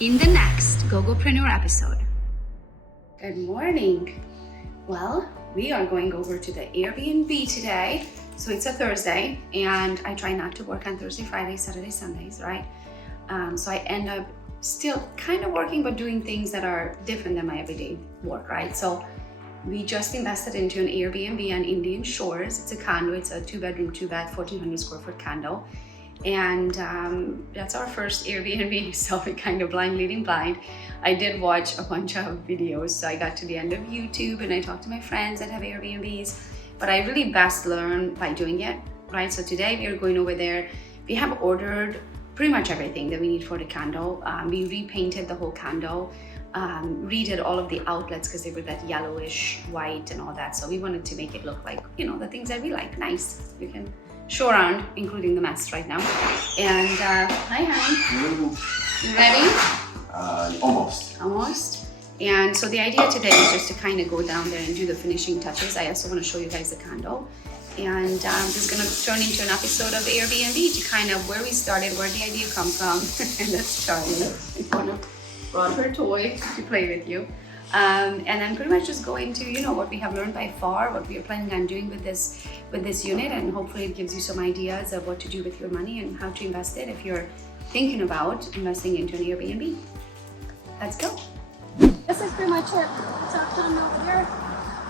in the next Gogopreneur episode. Good morning. Well, we are going over to the Airbnb today. So it's a Thursday, and I try not to work on Thursday, Friday, Saturday, Sundays, right? So I end up still kind of working, but doing things that are different than my everyday work, right? So we just invested into an Airbnb on Indian Shores. It's a condo. It's a 2-bedroom, 2-bath, 1,400 square foot condo. And that's our first Airbnb, so we kind of blind leading blind. I did watch a bunch of videos, so I got to the end of YouTube and I talked to my friends that have Airbnbs, but I really best learn by doing it, right? So today we are going over there. We have ordered pretty much everything that we need for the condo. We repainted the whole condo, redid all of the outlets because they were that yellowish white and all that. So we wanted to make it look like, you know, the things that we like, nice. You can show around, including the mess right now. And hi, honey. You ready? Almost. And so the idea today is just to kind of go down there and do the finishing touches. I also want to show you guys the condo. And this is going to turn into an episode of Airbnb to kind of where we started, where the idea come from. And that's Charlie. I brought her toy to play with you. And then pretty much just go into, you know, what we have learned by far, what we are planning on doing with this unit, and hopefully it gives you some ideas of what to do with your money and how to invest it if you're thinking about investing into an Airbnb. Let's go. This is pretty much it. It's our condo over there.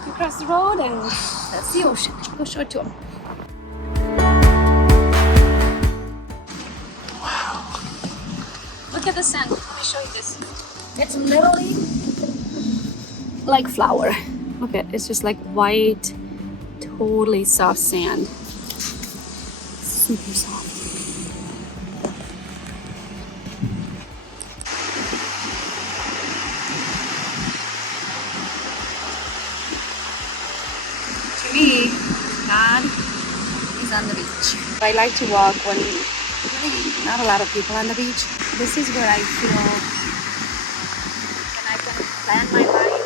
You cross the road and that's the ocean. Go show it to them. Wow. Look at the sand. Let me show you this. It's literally like flour. Look at it. It's just like white, totally soft sand. Super soft. To me, God is on the beach. I like to walk when really not a lot of people on the beach. This is where I feel and I can plan my life.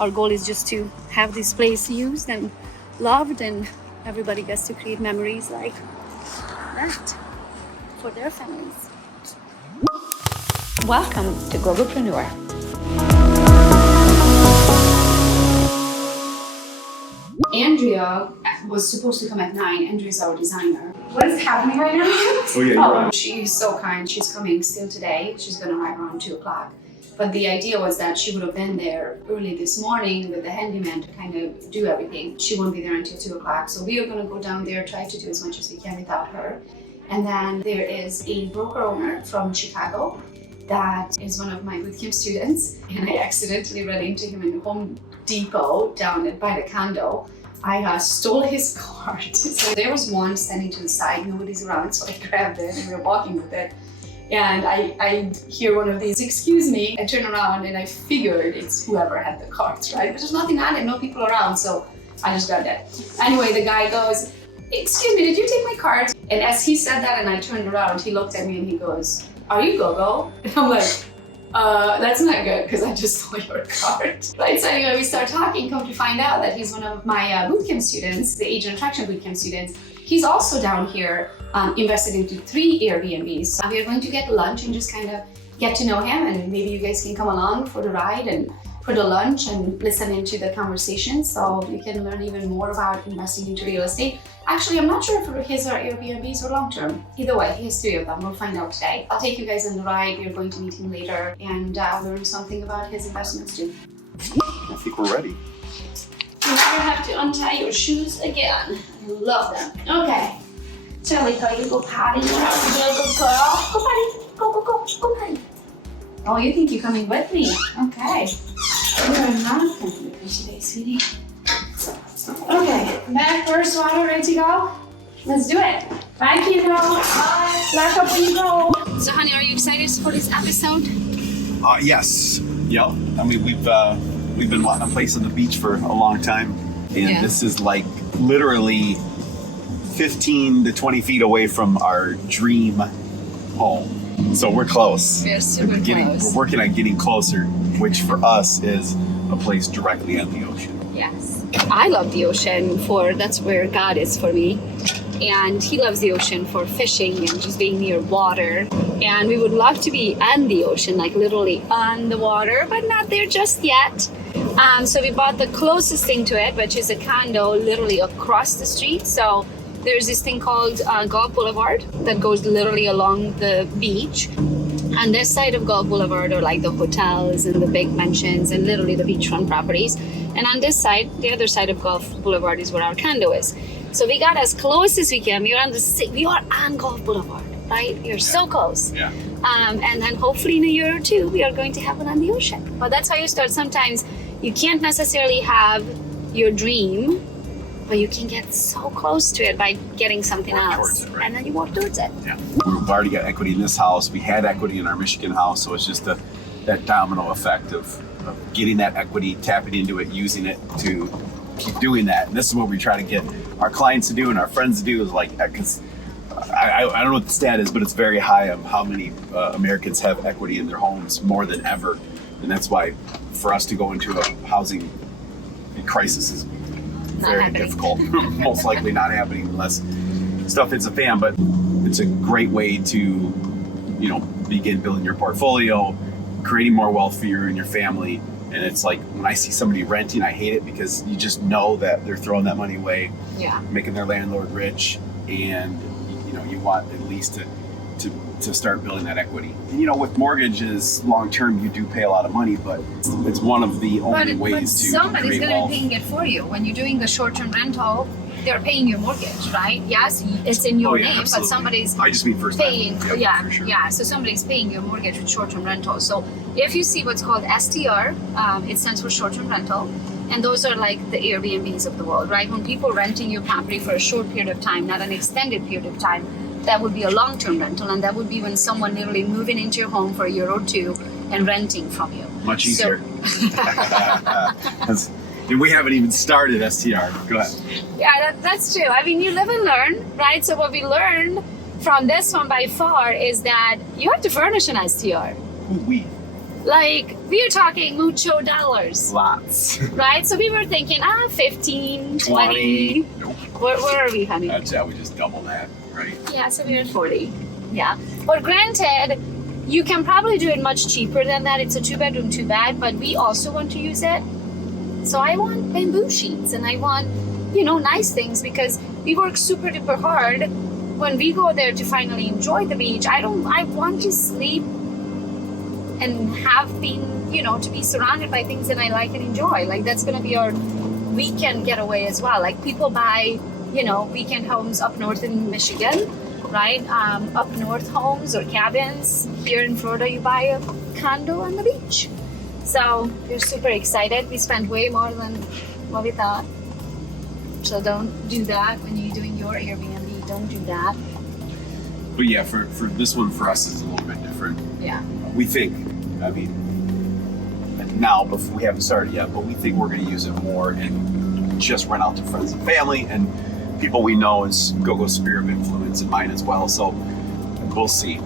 Our goal is just to have this place used and loved, and everybody gets to create memories like that for their families. Welcome to Gogopreneur. Andrea was supposed to come at 9. Andrea's our designer. What is happening right now? Oh yeah, She's so kind. She's coming still today. She's gonna arrive around 2 o'clock. But the idea was that she would have been there early this morning with the handyman to kind of do everything. She won't be there until 2 o'clock. So we are gonna go down there, try to do as much as we can without her. And then there is a broker owner from Chicago that is one of my bootcamp students. And I accidentally ran into him in Home Depot down by the condo. I stole his card. So there was one standing to the side, nobody's around, so I grabbed it and we were walking with it. And I hear one of these, excuse me, I turn around and I figured it's whoever had the cards, right? But there's nothing on it, no people around, so I just grabbed it. Anyway, the guy goes, excuse me, did you take my cards? And as he said that and I turned around, he looked at me and he goes, are you Gogo? And I'm like, that's not good because I just stole your card. Right, so anyway, we start talking, come to find out that he's one of my bootcamp students, the Agent Attraction bootcamp students. He's also down here invested into 3 Airbnbs. We are going to get lunch and just kind of get to know him, and maybe you guys can come along for the ride and for the lunch and listen into the conversation so you can learn even more about investing into real estate. Actually, I'm not sure if his are Airbnbs or long-term. Either way, he has 3 of them. We'll find out today. I'll take you guys on the ride. We're going to meet him later and learn something about his investments too. I think we're ready. You never have to untie your shoes again. I love them. Okay. Charlie, tell you go potty. You're a good girl. Go potty. Go potty. Oh, you think you're coming with me? Okay. You're not coming with me today, sweetie. Okay, back first, water, ready to go? Let's do it. Bye, kiddo. Bye. Lock up when you go. So, honey, are you excited for this episode? Yes. Yep. I mean, we've been wanting a place on the beach for a long time, and this is like literally 15 to 20 feet away from our dream home. So we're close. We're super close. We're working on getting closer, which for us is a place directly on the ocean. Yes. I love the ocean that's where God is for me. And he loves the ocean for fishing and just being near water. And we would love to be on the ocean, like literally on the water, but not there just yet. So we bought the closest thing to it, which is a condo literally across the street. So there's this thing called Gulf Boulevard that goes literally along the beach. On this side of Gulf Boulevard are like the hotels and the big mansions and literally the beachfront properties. And on this side, the other side of Gulf Boulevard is where our condo is. So we got as close as we can. We are on Gulf Boulevard, right? You're so close. Yeah. And then hopefully in a year or two, we are going to have one on the ocean. But that's how you start. Sometimes you can't necessarily have your dream, but you can get so close to it by getting something Work else. towards it, right? And then you walk towards it. Yeah. We've already got equity in this house. We had equity in our Michigan house. So it's just that domino effect of getting that equity, tapping into it, using it to keep doing that. And this is what we try to get our clients to do and our friends to do, is like, because I don't know what the stat is, but it's very high of how many Americans have equity in their homes, more than ever. And that's why for us to go into a housing crisis is very difficult. Most likely not happening unless stuff hits a fan, but it's a great way to, begin building your portfolio, creating more wealth for you and your family. And it's like, when I see somebody renting, I hate it, because you just know that they're throwing that money away, making their landlord rich, and you want at least to start building that equity. And, with mortgages, long term, you do pay a lot of money, but it's one of the only ways to somebody's create going to wealth. be paying it for you. When you're doing the short-term rental, they're paying your mortgage, right? Yes, it's in your name, absolutely. but somebody's I just mean first paying. time. For sure. So somebody's paying your mortgage with short-term rental. So if you see what's called STR, it stands for short-term rental, and those are like the Airbnbs of the world, right? When people renting your property for a short period of time, not an extended period of time, that would be a long-term rental, and that would be when someone literally moving into your home for a year or two and renting from you. Much easier. And we haven't even started STR. Go ahead. Yeah, that's true. I mean, you live and learn, right? So what we learned from this one by far is that you have to furnish an STR. We. Like, we are talking mucho dollars. Lots. Right? So we were thinking, 15, 20. Nope. Where are we, honey? That's how we just double that, right? Yeah, so we're at 40. Yeah. But granted, you can probably do it much cheaper than that. It's a 2-bedroom, 2-bath, but we also want to use it. So I want bamboo sheets and I want, nice things, because we work super duper hard. When we go there to finally enjoy the beach, I want to sleep and have been, to be surrounded by things that I like and enjoy. Like, that's going to be our weekend getaway as well. Like, people buy, weekend homes up north in Michigan, right? Up north homes or cabins. Here in Florida, you buy a condo on the beach. So we're super excited. We spent way more than what we thought. So don't do that when you're doing your Airbnb. Don't do that. But yeah, for this one, for us, is a little bit different. Yeah. We think, now, before we haven't started yet, but we think we're going to use it more and just rent out to friends and family and people we know. Is Gogo's sphere of influence and mine as well. So we'll see.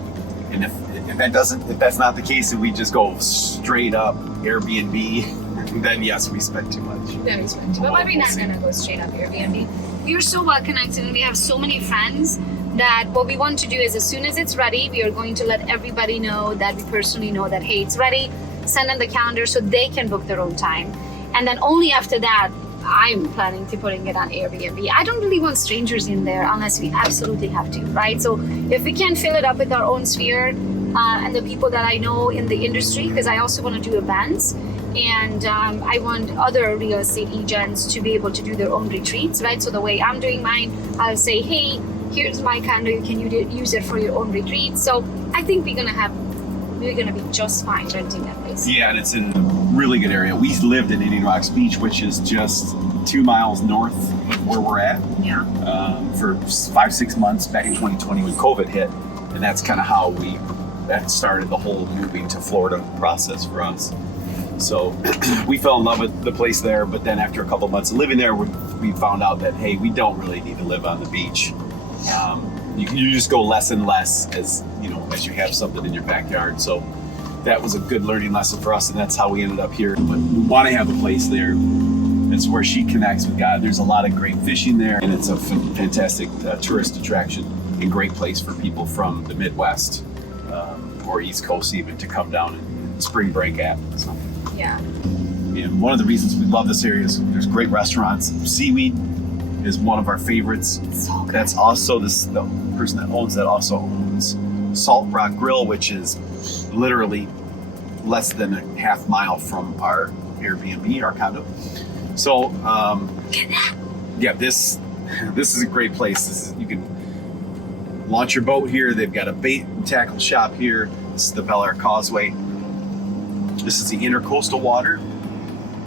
And if that's not the case, and we just go straight up Airbnb, then yes, we spend too much. Very expensive. But we're not going to go straight up Airbnb. We are so well connected and we have so many friends that what we want to do is, as soon as it's ready, we are going to let everybody know that we personally know that, hey, it's ready. Send them the calendar so they can book their own time. And then only after that, I'm planning to putting it on Airbnb. I don't really want strangers in there unless we absolutely have to, right? So if we can fill it up with our own sphere and the people that I know in the industry, because I also want to do events, and I want other real estate agents to be able to do their own retreats, right? So the way I'm doing mine, I'll say, hey, here's my condo, you can use it for your own retreat. So I think we're gonna be just fine renting that place. Yeah, and it's in a really good area. We lived in Indian Rocks Beach, which is just 2 miles north of where we're at. Yeah. For 5-6 months back in 2020 when COVID hit, and that's kind of how that started the whole moving to Florida process for us. So we fell in love with the place there, but then after a couple months of living there, we found out that, hey, we don't really need to live on the beach. You just go less and less as you have something in your backyard. So that was a good learning lesson for us, and that's how we ended up here. But we want to have a place there It's where she connects with God. There's a lot of great fishing there, and it's a fantastic tourist attraction and great place for people from the Midwest or East Coast even to come down and spring break at. So, Yeah. and one of the reasons we love this area is there's great restaurants. Seaweed is one of our favorites. So good. That's also the person that owns that also owns Salt Rock Grill, which is literally less than a half mile from our Airbnb, our condo. So, yeah, this is a great place. You can launch your boat here. They've got a bait and tackle shop here. This is the Bel Air Causeway. This is the intercoastal water.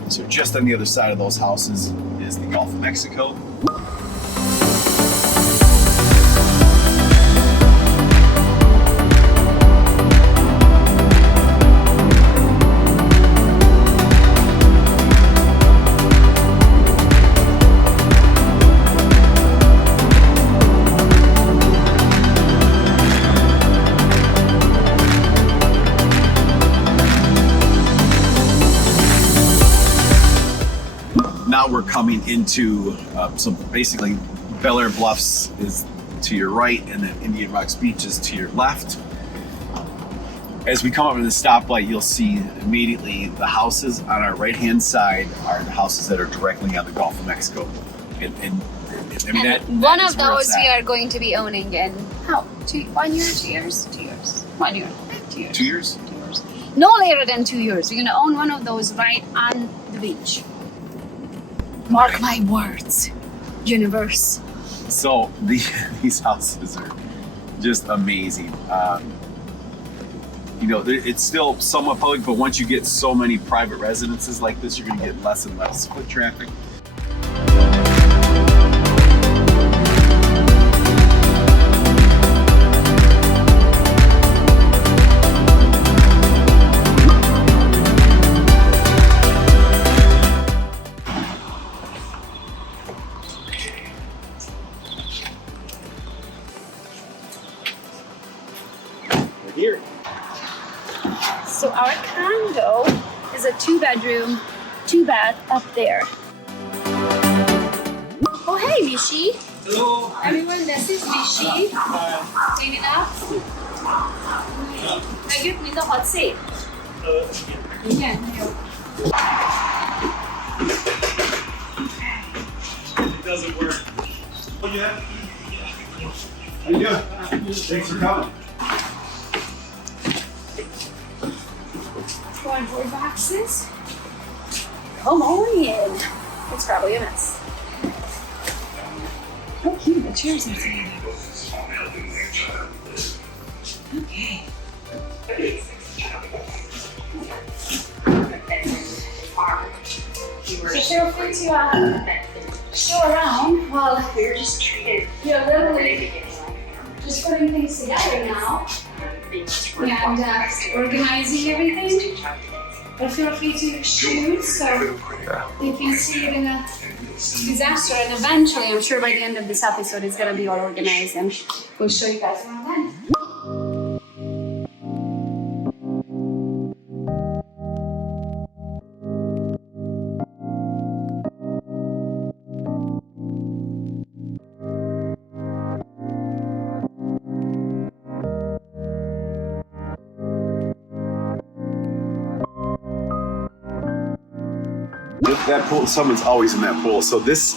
So just on the other side of those houses is the Gulf of Mexico. Now we're coming into, so basically Bel Air Bluffs is to your right and then Indian Rocks Beach is to your left. As we come up to the stoplight, you'll see immediately the houses on our right-hand side are the houses that are directly on the Gulf of Mexico. And I mean, And one that of is where it's those we at. are going to be owning in 1 year, 2 years? 2 years. 1 year. 2 years. 2 years? 2 years. No later than 2 years. We're gonna own one of those right on the beach. Mark my words, universe. So these houses are just amazing. You know, it's still somewhat public, but once you get so many private residences like this, you're going to get less and less foot traffic. Here. So our condo is a 2-bedroom, 2-bath up there. Oh hey Vichy. Hello. Everyone, this is Vichy. Cleaning up. I get me the hot seat. Yeah. It doesn't work. Oh, yeah. How you doing? Thanks for coming. Cardboard boxes. Come on in. It's probably a mess. How cute the chairs are together. Okay. So feel free to show around while We're just treated you're literally just putting things together now and organizing everything. But feel free to shoot so they can see it in a disaster. And eventually, I'm sure by the end of this episode, it's gonna be all organized and we'll show you guys around then. That pool, someone's always in that pool. So there's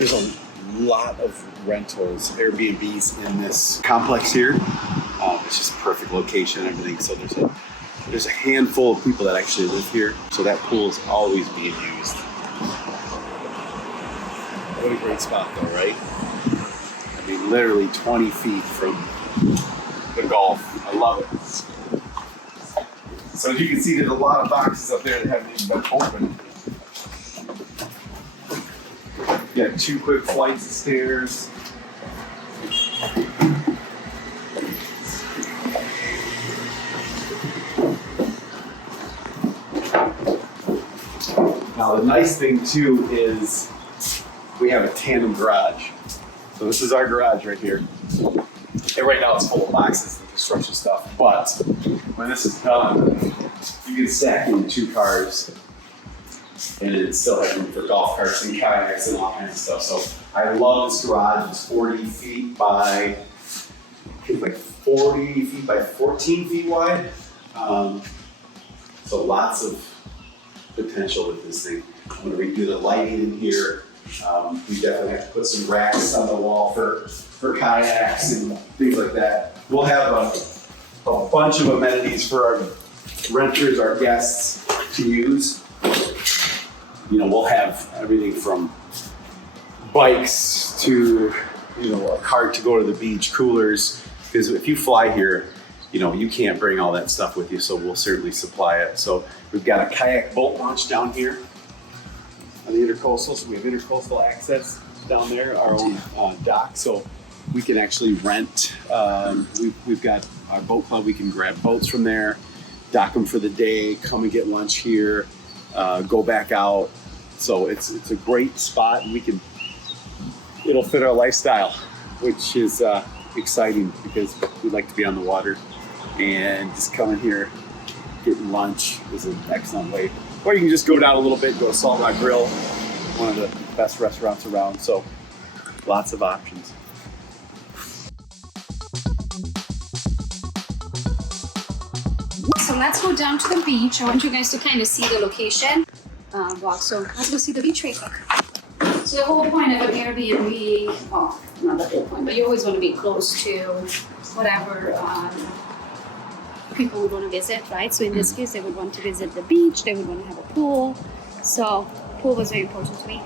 a lot of rentals, Airbnbs in this complex here. It's just perfect location and everything. So there's a handful of people that actually live here. So that pool is always being used. What a great spot though, right? I mean, literally 20 feet from the Gulf. I love it. So as you can see, there's a lot of boxes up there that haven't even been opened. Got 2 quick flights of stairs. Now the nice thing too is we have a tandem garage. So this is our garage right here. And right now it's full of boxes and construction stuff. But when this is done, you can stack in 2 cars and it still has room for golf carts and kayaks and all kinds of stuff. So I love this garage. It's 40 feet by, I think like 40 feet by 14 feet wide. So lots of potential with this thing. I'm gonna redo the lighting in here. We definitely have to put some racks on the wall for kayaks and things like that. We'll have a bunch of amenities for our renters, our guests to use. You know, we'll have everything from bikes to, you know, a cart to go to the beach, coolers, because if you fly here, you know, you can't bring all that stuff with you, so we'll certainly supply it. So we've got a kayak boat launch down here on the intercoastal, so we have intercoastal access down there, our own dock, so we can actually rent. We've got our boat club, we can grab boats from there, dock them for the day, come and get lunch here, go back out. So it's a great spot, and it'll fit our lifestyle, which is exciting because we like to be on the water, and just coming here, getting lunch is an excellent way. Or you can just go down a little bit, go to Salt Rock Grill, one of the best restaurants around. So lots of options. So let's go down to the beach. I want you guys to kind of see the location. So let's go see the beach real quick. So the whole point of an Airbnb, well, not the whole point, but you always want to be close to whatever people would want to visit, right? So in this case, they would want to visit the beach, they would want to have a pool. So pool was very important to me.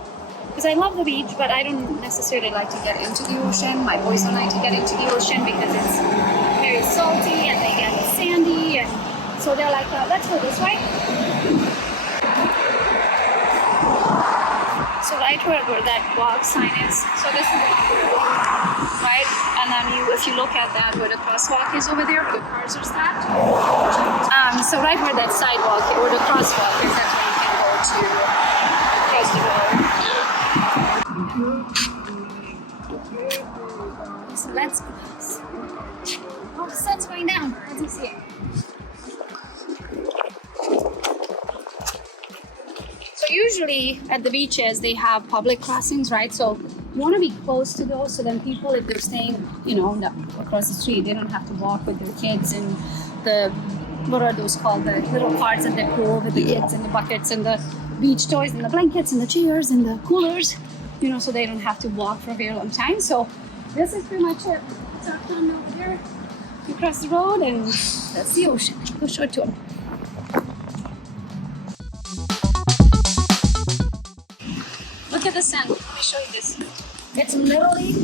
Because I love the beach, but I don't necessarily like to get into the ocean. My boys don't like to get into the ocean because it's very salty and they get sandy. And so they're like, let's go this way. So right where that walk sign is, so this is right? And then if you look at that, where the crosswalk is over there, where the cars are stacked. So right where that sidewalk, or the crosswalk is, that's where you can go to cross the road. So let's go. Oh, the sun's going down. As you see it. So usually at the beaches they have public crossings, right? So you want to be close to those, so then people, if they're staying, you know, across the street, they don't have to walk with their kids in the, what are those called, the little carts at the pool with the kids and the buckets and the beach toys and the blankets and the chairs and the coolers, you know, so they don't have to walk for a very long time. So this is pretty much it. Tucked on over here, you cross the road, and that's the ocean. Go show it to them. Look at the sand. Let me show you this. It's literally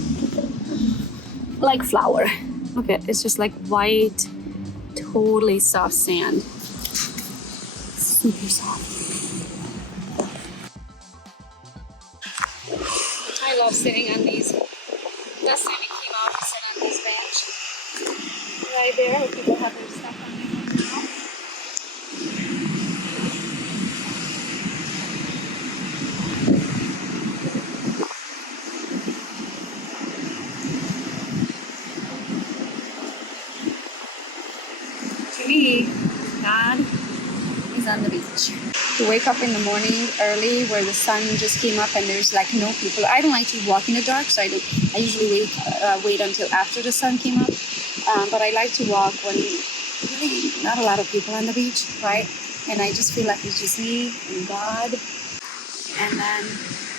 like flour. Look at it. It's just like white, totally soft sand. Super soft. I love sitting on these. Last time we came out, we sat on this bench right there where people have their stuff on there. To me, God is on the beach. To wake up in the morning early where the sun just came up and there's like no people. I don't like to walk in the dark, so I usually wait until after the sun came up. But I like to walk when really not a lot of people on the beach, right? And I just feel like it's just me and God, and then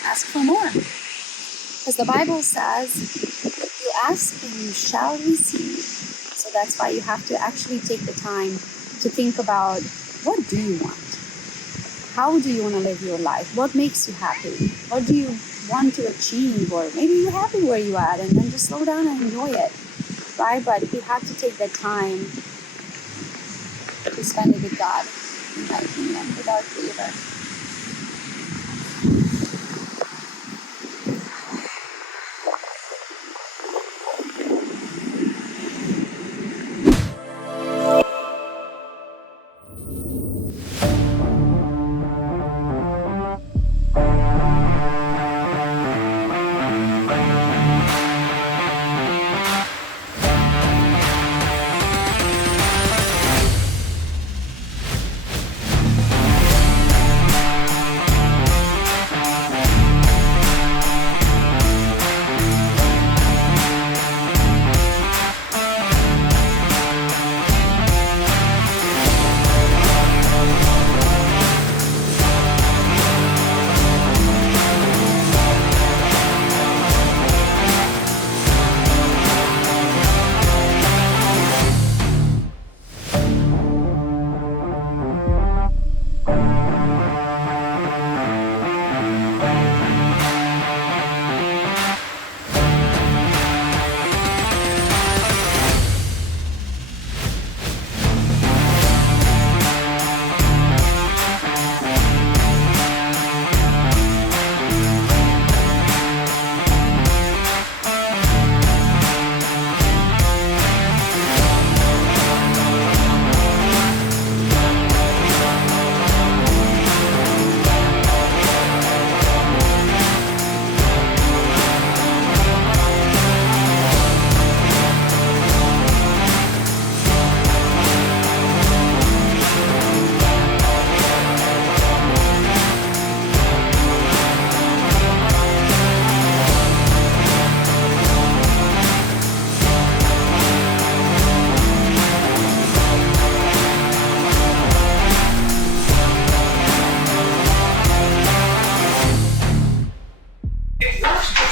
ask for more. Because the Bible says, you ask and you shall receive. So that's why you have to actually take the time to think about, what do you want? How do you want to live your life? What makes you happy? What do you want to achieve? Or maybe you're happy where you are, and then just slow down and enjoy it, right? But you have to take that time to spend it with God, in my opinion, with our Creator.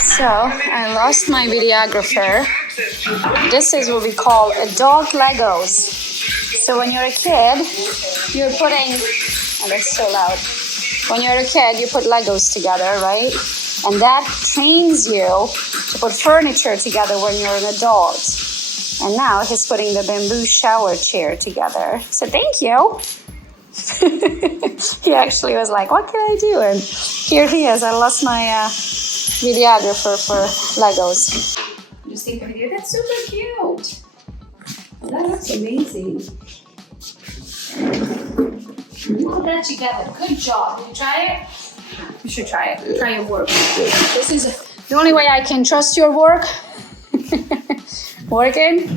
So I lost my videographer. This is what we call adult Legos. So when you're a kid, you're putting, oh, that's so loud. When you're a kid, you put Legos together, right? And that trains you to put furniture together when you're an adult. And now he's putting the bamboo shower chair together. So thank you. He actually was like, what can I do? And here he is. I lost my videographer for Legos. Just take a video. That's super cute. That looks amazing. Put that together. Good job. Did you try it? You should try it. Try your work. This is the only way I can trust your work. Working?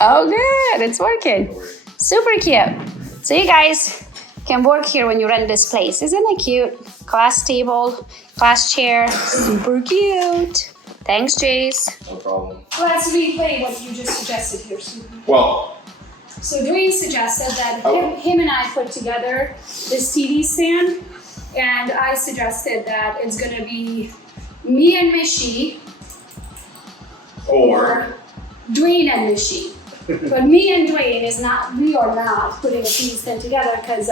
Oh, good. It's working. Super cute. So you guys can work here when you rent this place. Isn't it cute? Class table, class chair. Super cute. Thanks, Jace. No problem. Let's replay what you just suggested here, Stephen. Well, So Dwayne suggested that him and I put together this TV stand, and I suggested that it's gonna be me and Mishi or Dwayne and Mishi. But me and Dwayne we are not putting a TV stand together because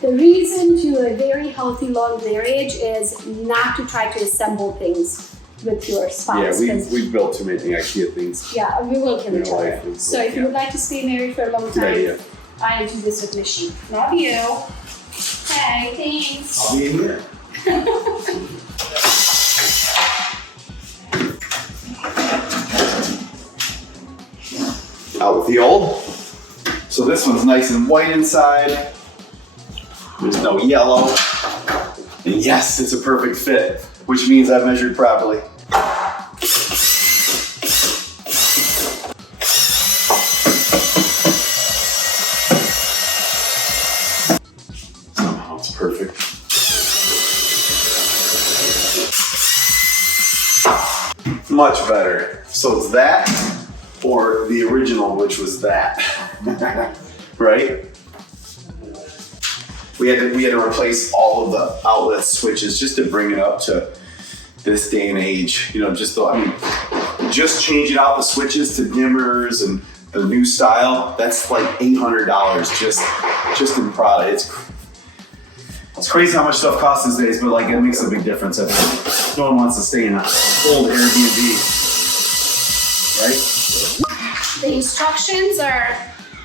the reason to a very healthy long marriage is not to try to assemble things with your spouse. yeah, we've built too many IKEA things. Yeah, we will kill In each our other. life, So if you would like to stay married for a long Good time, idea. I do this with Mishi. Love you. Hey, thanks. I'll be in here. Out with the old. So this one's nice and white inside. There's no yellow. And yes, it's a perfect fit, which means I've measured properly. Somehow it's perfect. Much better. So it's that or the original, which was that. Right? We had to replace all of the outlet switches just to bring it up to this day and age. You know, just changing out the switches to dimmers and the new style. That's like $800 just in product. It's crazy how much stuff costs these days, but like it makes a big difference. I think no one wants to stay in an old Airbnb, right? The instructions are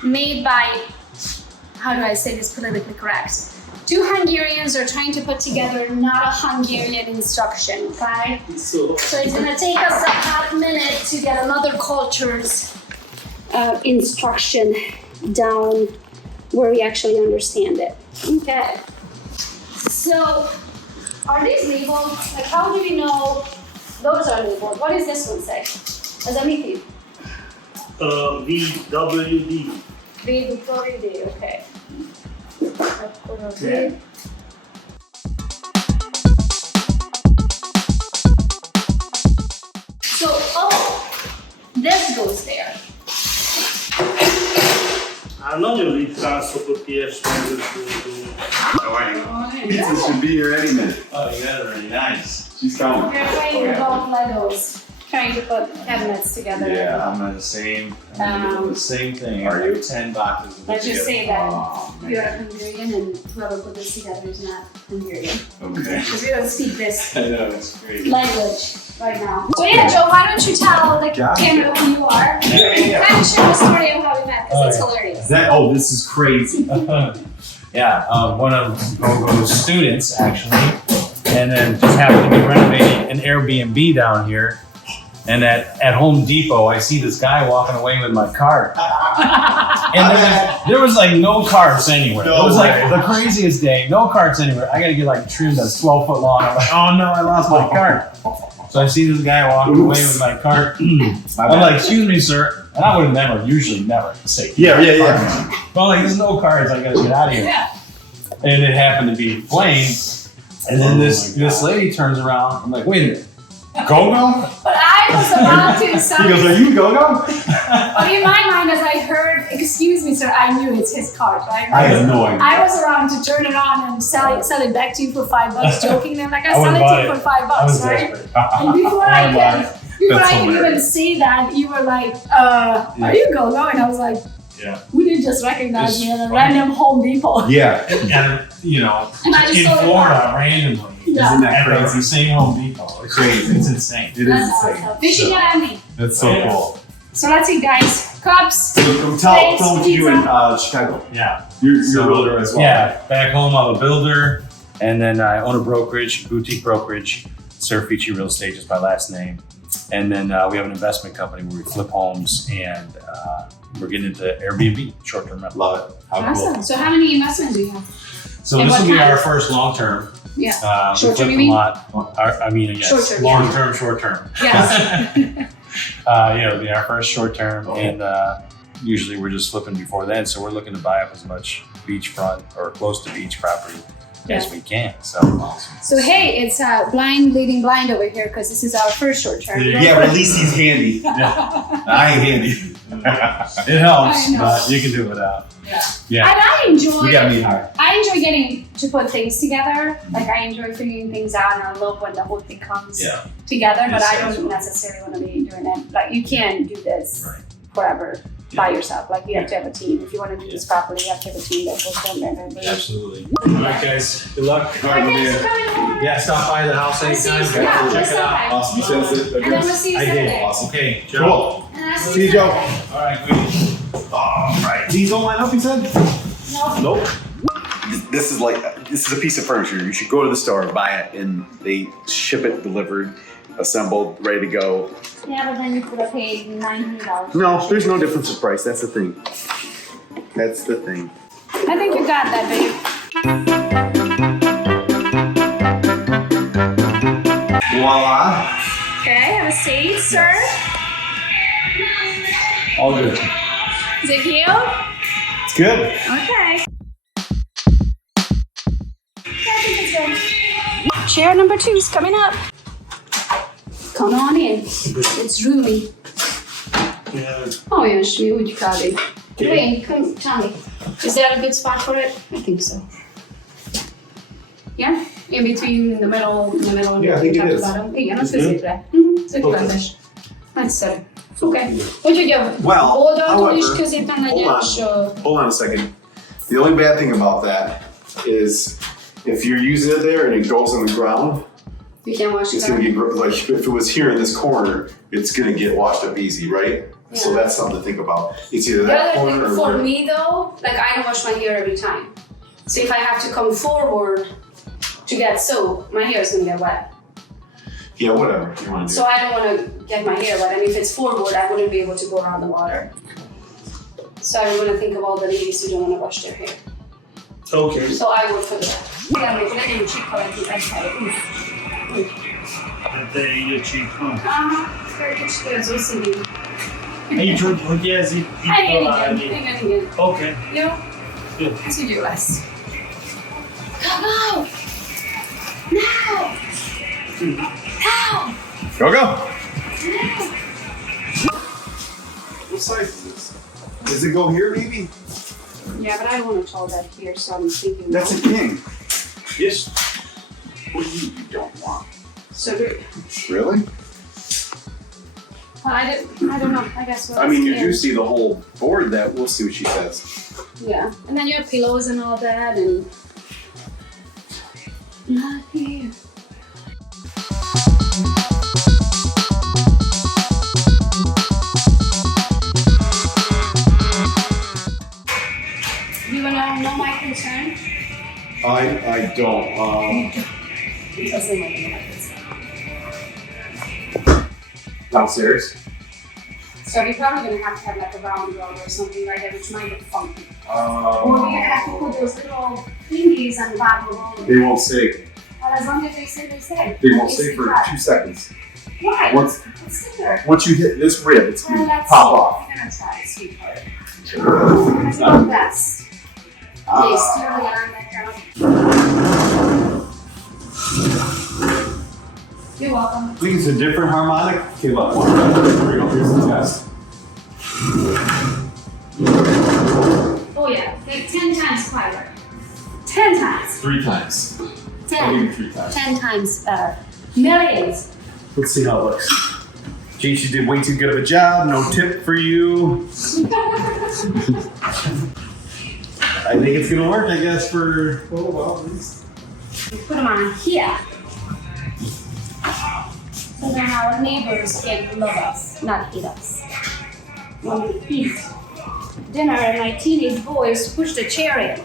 made by, how do I say this politically correct? Two Hungarians are trying to put together not a Hungarian instruction, okay? So it's gonna take us a hot minute to get another culture's instruction down where we actually understand it. Okay. So, are these labeled? Like, how do we know those are labeled? What does this one say? Does that make you? VWD. VWD, okay. Yeah. So, this goes there. Nagyon ritkán szokott ilyesmi. Pizza should be here any minute. Oh, you guys are really nice. She's coming. We're playing adult Legos, trying to put cabinets together. Yeah. I'm in the same, the same thing. Are you? 10 boxes of Let's just say that Oh, you're man. Hungarian and whoever put this together is not Hungarian. Okay. Because we don't speak this I know, it's crazy. language right now. So yeah, Joe, why don't you tell the camera who you are? Yeah. Kind of share the story of how we met, because it's hilarious. This is crazy. Yeah, one of Gogo's students actually, and then just happened to be renovating an Airbnb down here. And at Home Depot, I see this guy walking away with my cart. And there was like no carts anywhere. No It was like way. the craziest day, no carts anywhere. I gotta get like trimmed that's 12 foot long. I'm like, oh no, I lost my cart. So I see this guy walking away with my cart. I'm like, excuse me, sir. And I would have usually never say. Yeah. Well, like, there's no cards. I gotta get out of here. Yeah. And it happened to be Flame. And then this lady turns around. I'm like, wait a minute, Gogo? But I was about to start. He goes, "Are you Gogo?" But in my mind, as I heard, "Excuse me, sir," I knew it's his card, right? I had no idea. I was around to turn it on and sell it back to you for $5, joking. I'm like, I sell wouldn't it buy to you it. for $5, I was right? desperate. And before I wouldn't buy could, it. before That's I could even hilarious. say that, you were like, are you Gogo? And I was like, Yeah. who did just recognize It's me at a funny. random Home Depot? Yeah. And, you know, And I just in sold it Florida, randomly. Yeah. Isn't that And it's crazy? the same Home Depot. It's Crazy. It's insane. It is That's insane. awesome. Fishing at me. That's so Yeah. cool. So that's it, guys. Cups. So tell what you do in Pizza. Chicago. Yeah. You're a So, builder as well. Yeah, back home I'm a builder, and then I own a brokerage, boutique brokerage, Surfici Real Estate, just my last name. And then we have an investment company where we flip homes, and we're getting into Airbnb, short-term rental. Love it. How Awesome. So how many investments do you have? So And this what will be kind? our first long-term. Yeah. We Short-term, flip you a mean? lot. Yes, Short-term, yeah. long-term, short-term. Yes. It'll be our first short-term, and usually we're just flipping before then. So we're looking to buy up as much beachfront or close to beach property as we can. So So hey, it's blind leading blind over here because this is our first short term. Yeah, but at least he's handy. I ain't handy. it helps, I know. but you can do it without. Yeah. And I enjoy. We got me high. I enjoy getting to put things together. Like I enjoy figuring things out, and I love when the whole thing comes together. But Yes, I don't necessarily want to be doing it. Like you can't do this Right. forever by yourself. Like you have to have a team. If you want to do this properly, you have to have a team that goes down there and Absolutely. All right, guys. Good luck. Yeah, stop by the house I'll see you- anytime. yeah, Check it stop out. by. Awesome. You sent us the And then we'll address? see you I did. Saturday. Awesome. Okay, Joe. Cool. And I'll See you, Joe. Saturday. All right, good. All right. These don't line up, you said? No. Nope. This is a piece of furniture. You should go to the store, buy it, and they ship it delivered, assembled, ready to go. Yeah, but then you could have paid $900. No, there's no difference in price. That's the thing. That's the thing. I think you got that, babe. Voila. Okay, have a seat, sir. All good. Is it cute? It's good. Okay. I think it's good. Chair number 2 is coming up. Come on in. It's roomy. Oh, yeah, should we would you call it? Wait, come tell me. Is that a good spot for it? I think so. Yeah? In between the middle and Yeah, I think it top is. bottom. Yeah, let's Mhm. visit that. Szép Okay. rendes. Nagyszerű. Oké. Úgyhogy Well, oldaltól is however, középen legyen, hold on. és... Hold on a second. The only bad thing about that is if you're using it there and it goes on the ground, You can wash it's it gonna out. get like if it was here in this corner, it's gonna get washed up easy, right? So Yeah. that's something to think about. It's either The that other corner thing or for me though, like I don't wash my hair every time. So if I have to come forward to get soap, my hair is gonna get wet. yeah, whatever you want to do. So I don't wanna get my hair wet. And if it's forward, I wouldn't be able to go around the water. So I'm gonna think of all the ladies who don't wanna wash their hair. Okay. So I would for that. Igen, még legyen csíkolati egyszerű. De így a csík, ha? Aha, kicsit az OCD. Így, hogy ez itt Igen, találni. igen. Oké. Jó? Jó. Ez úgy jó lesz. Go! Now! Now! Go go. What size is this? Does it go here, maybe? Yeah, but I don't want to tall that here, so I'm thinking. That's a king. Yes. What do you don't want? So, Really? I don't know. I guess. I mean, you do see the whole board. That we'll see what she says. Yeah, and then you have pillows and all that, and not here. You wanna know my concern? I don't. It doesn't make any concern. Downstairs. So you're probably gonna have to have like a round rug or something like that, which might look funky. Or you have to put those little thingies on the bottom of the They won't stay. Well, as long as they stay, they stay. They won't stay for 2 seconds. Why? Once Let's sit there. once you hit this rib, it's Well, gonna let's pop see. off. I'm gonna try, sweetheart. I'm gonna do my best. Okay, steer the arm back down. You're welcome. I think it's a different harmonic. Okay, look. Here we go. Here's the test. Oh yeah, like 10 times quieter. 10 times. 3 times. 10. 3 times. 10 times better. Millions. Let's see how it looks. Gee, she did way too good of a job. No tip for you. I think it's gonna work, I guess, for a little while at least. Put them on here. So then our neighbors can love us, not hate us. When we eat dinner and my teenage boys push the chair in.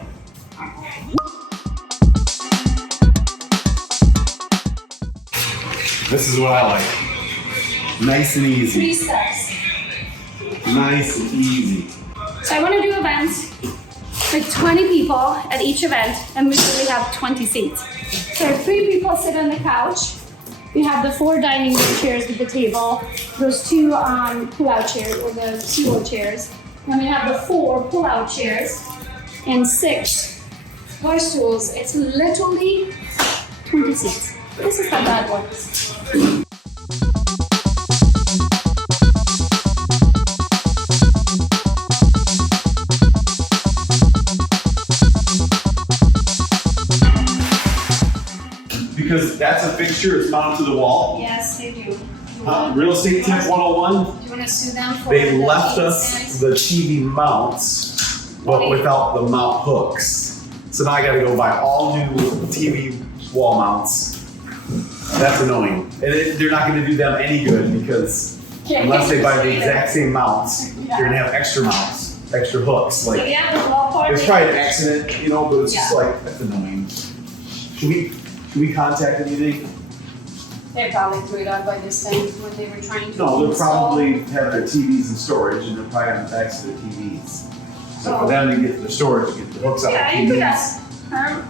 This is what I like. Nice and 3 easy. steps. Nice and easy. So I want to do events, like 20 people at each event, and we usually have 20 seats. So 3 people sit on the couch. We have the 4 dining room chairs with the table, those 2 pull-out chairs, or the SeaWorld chairs. And we have the 4 pull-out chairs and 6 bar stools. It's literally 20 seats. This is how that works. Because that's a fixture, it's mounted to the wall. Yes, they do. Real estate tip 101. Do you want to sue them for They the left TV us stands? the TV mounts, but without the mount hooks. So now I gotta go buy all new TV wall mounts. That's annoying. And they're not gonna do them any good because unless they buy the exact same mounts, you're gonna have extra mounts, extra hooks. So Like, yeah, the wall part. it's probably an accident, you know, but it's just Yeah. like, that's annoying. Should we contact anything? They probably threw it out by this time when they were trying to. No, they're install. probably have their TVs in storage and they're probably on the backs of their TVs. So for them to get the storage, get the hooks out of Yeah, the you could TVs. ask her.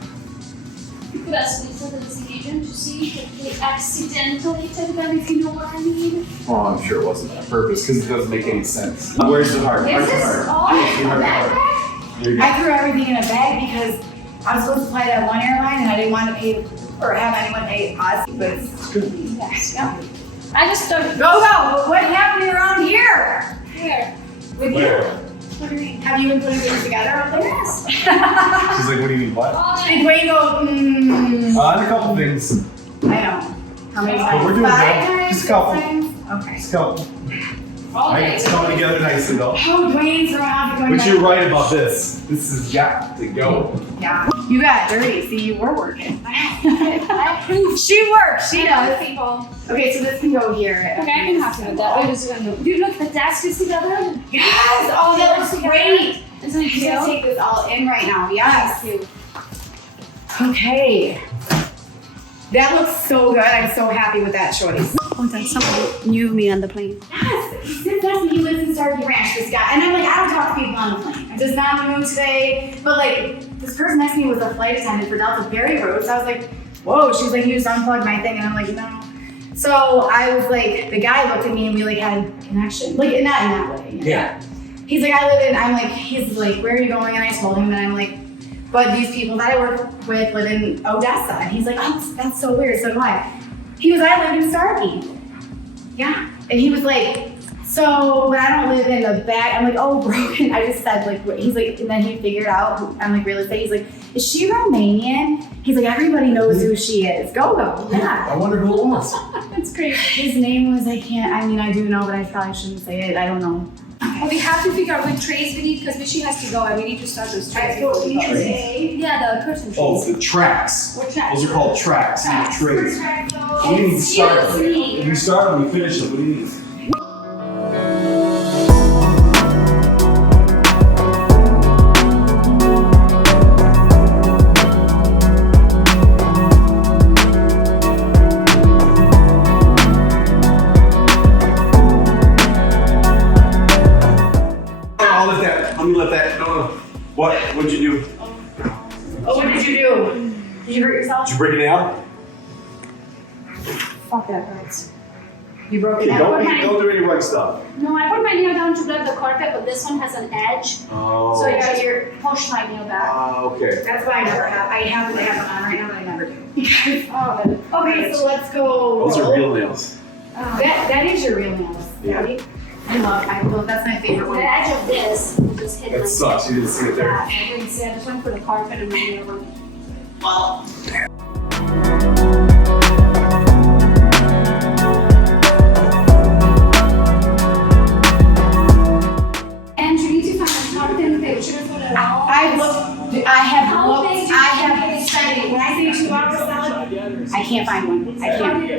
You could ask Lisa, the leasing agent, to see if they accidentally took them, if you know what I mean. Oh, I'm sure it wasn't on purpose because it doesn't make any sense. Where's the heart? Where's Is the this heart? all Yeah, the heart, the heart. backpack? There you go. I threw everything in a bag because I was supposed to fly that one airline and I didn't want to pay or have anyone pay us. But Yes, yeah. I just started. Gogo, what happened around here? Where? With Where? What do you mean? you? Have you been putting things together out there? Yes. She's like, what do you mean, what? All Did day. Wayne go, And a couple things. I know. How many times? But we're doing 5 good. times? Just a couple. 6 times? Okay. It's couple. All day. It's coming together nicely though. Oh, Dwayne's around to go. But you're right about this. This has got to go. Yeah. You got dirty. See, you were working. I approve. She works. She does. People. Okay, so this can go here. Okay, I can happy with that. I just want to. Dude, look, the desk is together. Yes. Oh, that looks great. Isn't it I'm cute? gonna take this all in right now. Yes. Cute. Okay. That looks so good. I'm so happy with that choice. Oh, that's somebody knew me on the plane. Yes, he says he lives in Starkey Ranch, this guy. And I'm like, I don't talk to people on the plane. I'm just not in the mood today. But like, this person next to me was a flight attendant for Delta Ferry Road. So I was like, whoa. She was like, you just unplugged my thing. And I'm like, no. So I was like, the guy looked at me and we like had connection. Like, not in that way. Yeah. He's like, I live in, I'm like, he's like, where are you going? And I told him, and I'm like, but these people that I work with live in Odessa. And he's like, oh, that's so weird. So do I. He was, I live in Starkey. Yeah. And he was like, so, but I don't live in the back. I'm like, oh, broken. I just said, like, what? He's like, and then he figured out, I'm like, real estate. He's like, is she Romanian? He's like, everybody knows who she is. Gogo. Yeah. I wonder who it was. That's great. His name was, I mean, I do know, but I probably shouldn't say it. I don't know. Well, we have to figure out what trays we need because Michi has to go and we need to start those trays. Yeah, the curtain trays. Oh, the tracks. What tracks? Those are called tracks, not trays. What do you need to start? Excuse me. If we start them, we finish them. What do you need? What'd you do? Oh, what did you do? Did you hurt yourself? Did you break it down? Fuck, that hurts. You broke it Okay, down. don't do any wrong stuff. No, I put my nail down to grab the carpet, but this one has an edge. Oh. So you push my nail back. Okay. That's why I never have. I happen to have them on right now, but I never do. Okay, so let's go. Those are real nails. That is your real nails. Yeah. Right? I love that's my favorite The one. edge of this will just hit That my sucks. You didn't see it there. I didn't see. I just went for the carpet and my hair went. And you need to find a content pictures for it all. I have spent, when I say 2 hours solid, I can't find one. I can't.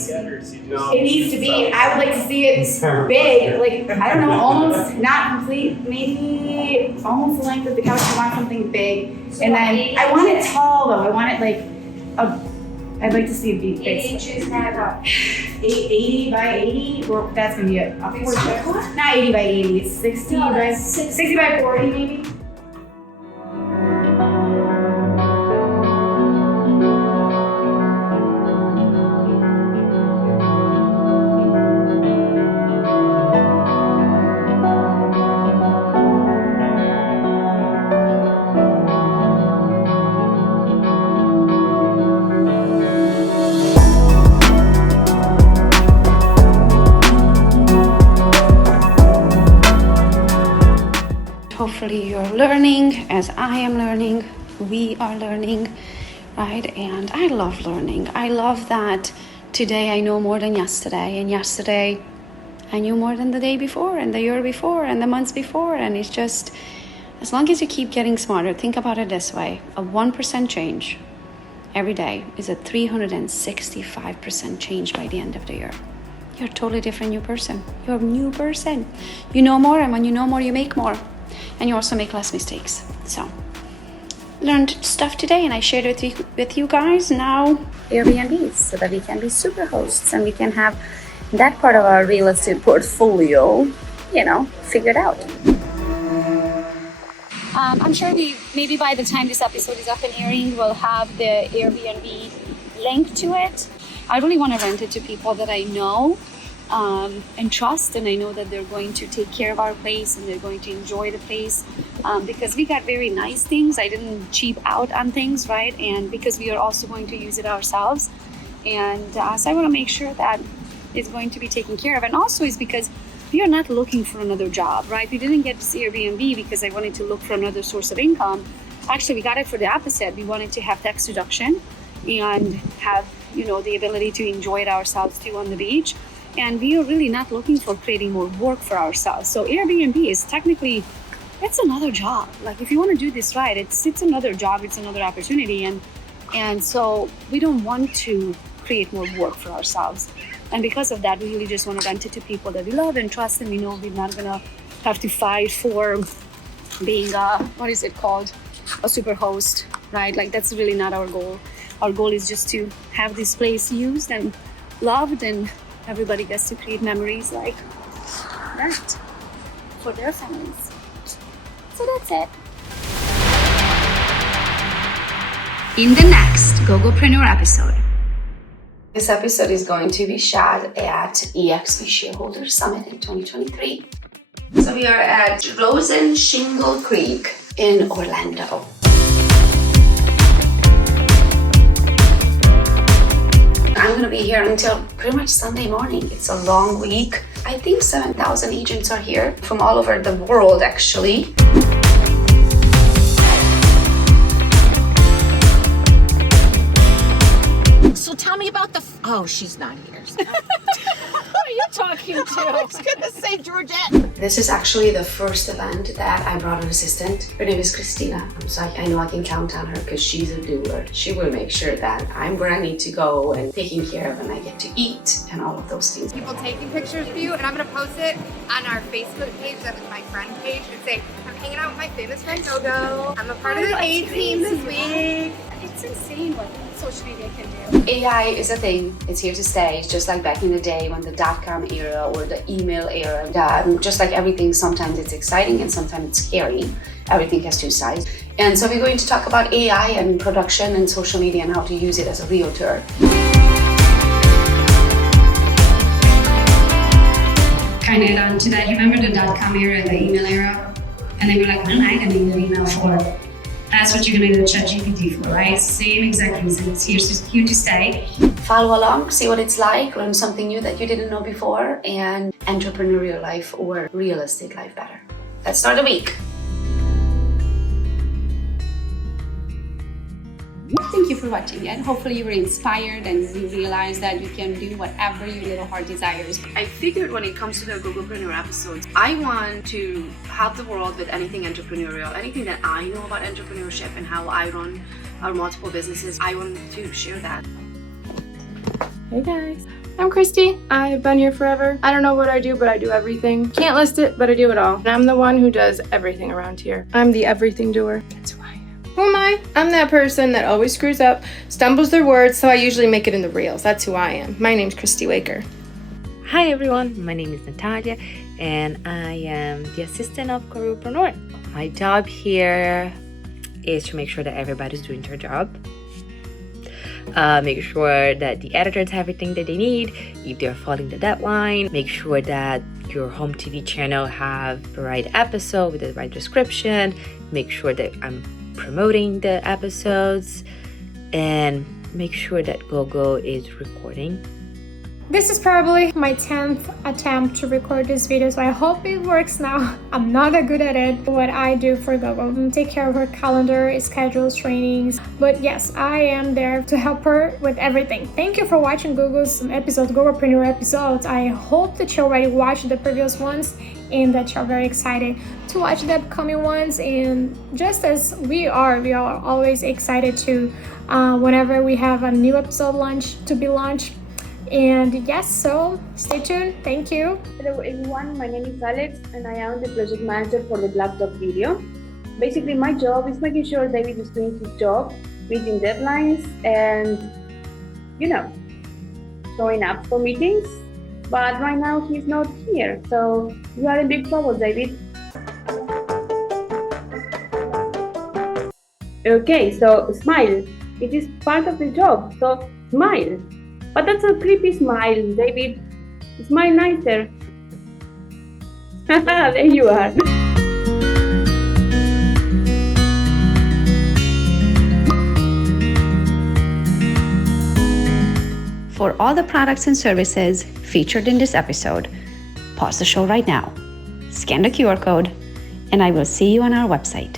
It needs to be, I would like to see it big, like, I don't know, almost not complete, maybe almost the length of the couch. I want something big. And then, I want it tall though. I want it like, I'd like to see it be 8 big. inches high. 80 by 80, or that's gonna be a portrait. Not 80 by 80, it's 60 No, by, that's 60 by 40 maybe. Hopefully you're learning as I am learning, we are learning, right? And I love learning. I love that today I know more than yesterday, and yesterday I knew more than the day before and the year before and the months before. And it's just, as long as you keep getting smarter, think about it this way: a 1% change every day is a 365% change by the end of the year. You're a totally different new person. You're a new person. You know more, and when you know more, you make more. And you also make less mistakes. So, learned stuff today, and I shared it with you guys. Now, Airbnbs, so that we can be super hosts and we can have that part of our real estate portfolio, figured out. I'm sure maybe by the time this episode is up and airing, we'll have the Airbnb link to it. I really want to rent it to people that I know and trust, and I know that they're going to take care of our place and they're going to enjoy the place, because we got very nice things. I didn't cheap out on things, right? And because we are also going to use it ourselves, and so I want to make sure that it's going to be taken care of. And also is because we are not looking for another job, right? We didn't get this Airbnb because I wanted to look for another source of income. Actually, we got it for the opposite. We wanted to have tax deduction and have the ability to enjoy it ourselves too on the beach. And we are really not looking for creating more work for ourselves. So Airbnb is technically, it's another job. Like, if you want to do this right, it's another job, it's another opportunity. And so we don't want to create more work for ourselves. And because of that, we really just want to rent it to people that we love and trust, and we know we're not gonna have to fight for being what is it called? A super host, right? Like, that's really not our goal. Our goal is just to have this place used and loved, and everybody gets to create memories like that for their families. So that's it. In the next Gogopreneur episode. This episode is going to be shot at EXP Shareholder Summit in 2023. So we are at Rosen Shingle Creek in Orlando. I'm going to be here until pretty much Sunday morning. It's a long week. I think 7,000 agents are here from all over the world, actually. So tell me about oh, she's not here. So. Who are you talking to? I was gonna say Georgette. This is actually the first event that I brought an assistant. Her name is Christina. I know I can count on her because she's a doer. She will make sure that I'm where I need to go and taken care of, and I get to eat and all of those things. People taking pictures of you, and I'm gonna post it on our Facebook page, that is my friend page, and say, I'm hanging out with my famous friend Gogo. I'm a part of the A team this week. It's insane what social media can do. AI is a thing. It's here to stay. It's just like back in the day when the .com era or the email era. Just like everything, sometimes it's exciting and sometimes it's scary. Everything has two sides. And so we're going to talk about AI and production and social media and how to use it as a realtor. Kind of add on to that. You remember the .com era, the email era? And they were like, when I had an email for? That's what you're gonna do ChatGPT for, right? Same exact reason. It's here to stay. Follow along, see what it's like, learn something new that you didn't know before, and entrepreneurial life or real estate life better. Let's start the week. Thank you for watching and hopefully you were inspired and you realize that you can do whatever your little heart desires. I figured when it comes to the Gogopreneur episodes, I want to help the world with anything entrepreneurial, anything that I know about entrepreneurship and how I run our multiple businesses. I want to share that. Hey guys, I'm Christy. I've been here forever. I don't know what I do, but I do everything. Can't list it, but I do it all. And I'm the one who does everything around here. I'm the everything doer. That's who I am. Who am I? I'm that person that always screws up, stumbles their words, so I usually make it in the reels. That's who I am. My name's Christy Waker. Hi everyone, my name is Natalia and I am the assistant of Gogopreneur. My job here is to make sure that everybody's doing their job. Make sure that the editors have everything that they need, if they're following the deadline. Make sure that your home TV channel have the right episode with the right description. Make sure that I'm promoting the episodes and make sure that Gogo is recording. This is probably my 10th attempt to record this video, so I hope it works now. I'm not that good at it. What I do for Gogo, take care of her calendar, schedules, trainings. But yes, I am there to help her with everything. Thank you for watching Gogo's episode, Gogopreneur episodes. I hope that you already watched the previous ones and that you're very excited to watch the upcoming ones. And just as we are always excited to whenever we have a new episode to be launched. And yes, so stay tuned. Thank you. Hello everyone, my name is Alex and I am the project manager for the Black Dog video. Basically my job is making sure David is doing his job, meeting deadlines and, showing up for meetings. But right now he's not here, so you are in big trouble, David. Okay, so smile. It is part of the job, so smile. But that's a creepy smile, David. Smile nicer. There you are. For all the products and services featured in this episode, pause the show right now, scan the QR code, and I will see you on our website.